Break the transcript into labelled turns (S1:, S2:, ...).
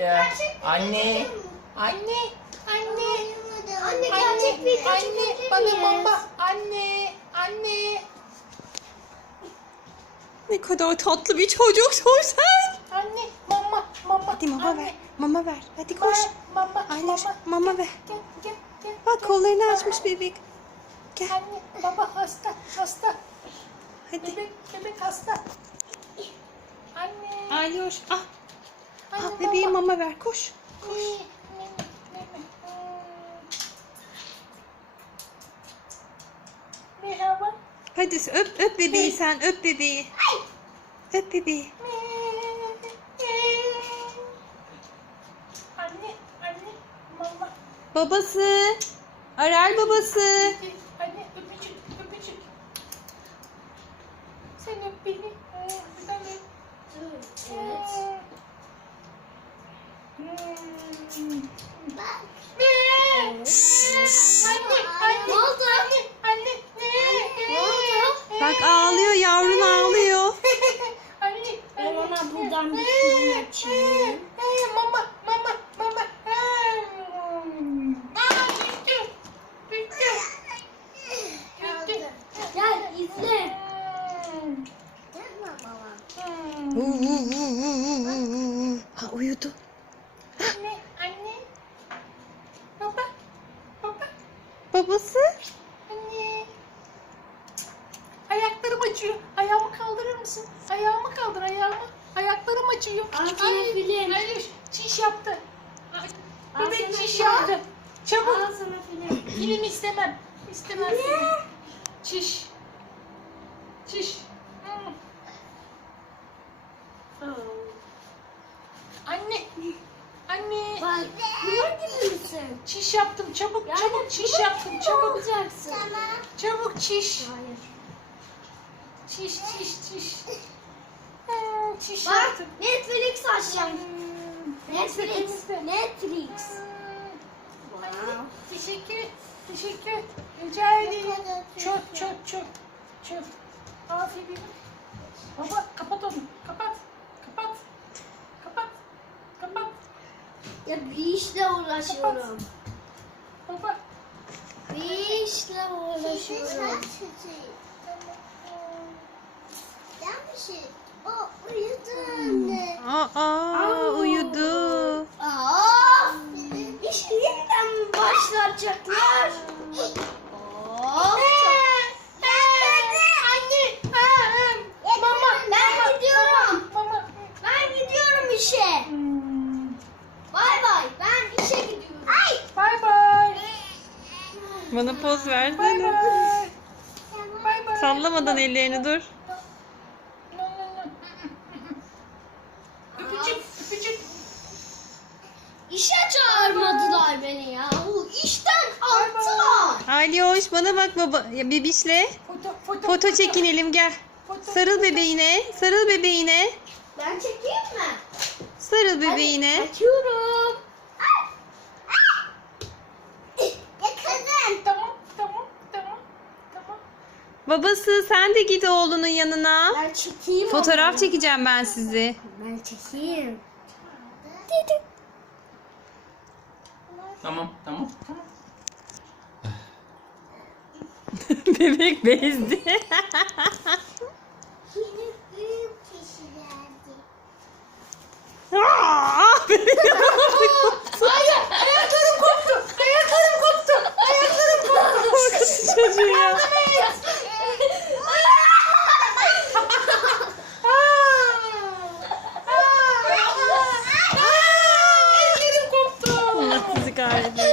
S1: Anne, Anne. Anne. Anne.
S2: Anne. Anne.
S1: Anne. anne, bomba. Anne. Anne.
S3: Ne kadar tatlı bir çocuksun sen.
S1: Anne. Mama. Mama.
S3: Hadi mama ver. Mama ver. Hadi koş. Mama. Anne. Mama ver. Gel. Gel. gel. Bak kollarını açmış bebek. Gel. Anne.
S1: Baba hasta. Hasta. Hadi. Bebek, bebek hasta. Anne.
S3: Alyoş. Ah. Anne, ha, bebeğim mama. mama ver koş.
S1: Koş. Merhaba.
S3: Hadi öp öp bebeği hey. sen öp bebeği. Ay. Öp bebeği. Me, me.
S1: Anne anne mama.
S3: Babası. Aral babası. Anne,
S1: anne öpücük öpücük. Sen öp beni. Sen öp. Evet.
S3: Bak ağlıyor yavrun Ay. ağlıyor.
S2: Anne, anne. Mama buradan bir film
S1: Mama, mama, mama. Mama bitti. Bitti.
S2: Bitti. Gel izle. Gel
S3: mama. ha uyudu. Babası?
S1: Anne. Ayaklarım acıyor. Ayağımı kaldırır mısın? Ayağımı kaldır ayağımı. Ayaklarım acıyor.
S2: Hayır.
S1: Hayır. Çiş yaptı. Bebek çiş yaptı. Çabuk. Al sana filin. istemem. İstemem ne? Çiş. Çiş. Hmm. Anne. Anne. Anne.
S2: Bak. Ne
S1: Çiş yaptım. Çabuk, çabuk yani çabuk çiş yaptım.
S2: Çabuk olacaksın. Sana.
S1: Çabuk çiş. Hayır. Çiş çiş çiş. Ee, çiş Bak, yaptım.
S2: Netflix açacağım. Hmm, Netflix. Netflix. Netflix.
S1: Hmm. Wow. teşekkür. Teşekkür. Rica edeyim. Çok çok çok. Çok. çok. Afiyet olsun. Baba kapat onu. Kapat. Kapat.
S2: Ya bir işle uğraşıyorum. Bir işle uğraşıyorum. Ben şey. O uyudu.
S3: Aa, oh, uyudu. Aa!
S2: Oh. İşte yeniden mi başlayacak? Ne?
S3: Bana poz verdin.
S1: Bye bye. bye,
S3: bye. Sallamadan bye bye. ellerini dur. Bye
S1: bye. Üpülecek, üpülecek.
S2: İşe çağırmadılar bye bye. beni ya. Bu işten kalktı.
S3: Ali hoş bana bak baba. Bebişle. Foto, foto, foto, foto, çekinelim gel. Foto, Sarıl bebeğine. Foto. Sarıl bebeğine.
S2: Ben çekeyim mi?
S3: Sarıl bebeğine. Hadi, Babası sen de git oğlunun yanına.
S2: Ben çekeyim
S3: Fotoğraf onu. çekeceğim ben sizi.
S2: Ben çekeyim. Dı dı.
S1: Tamam, tamam.
S3: Bebek bezdi. Ah, bebeğim. god.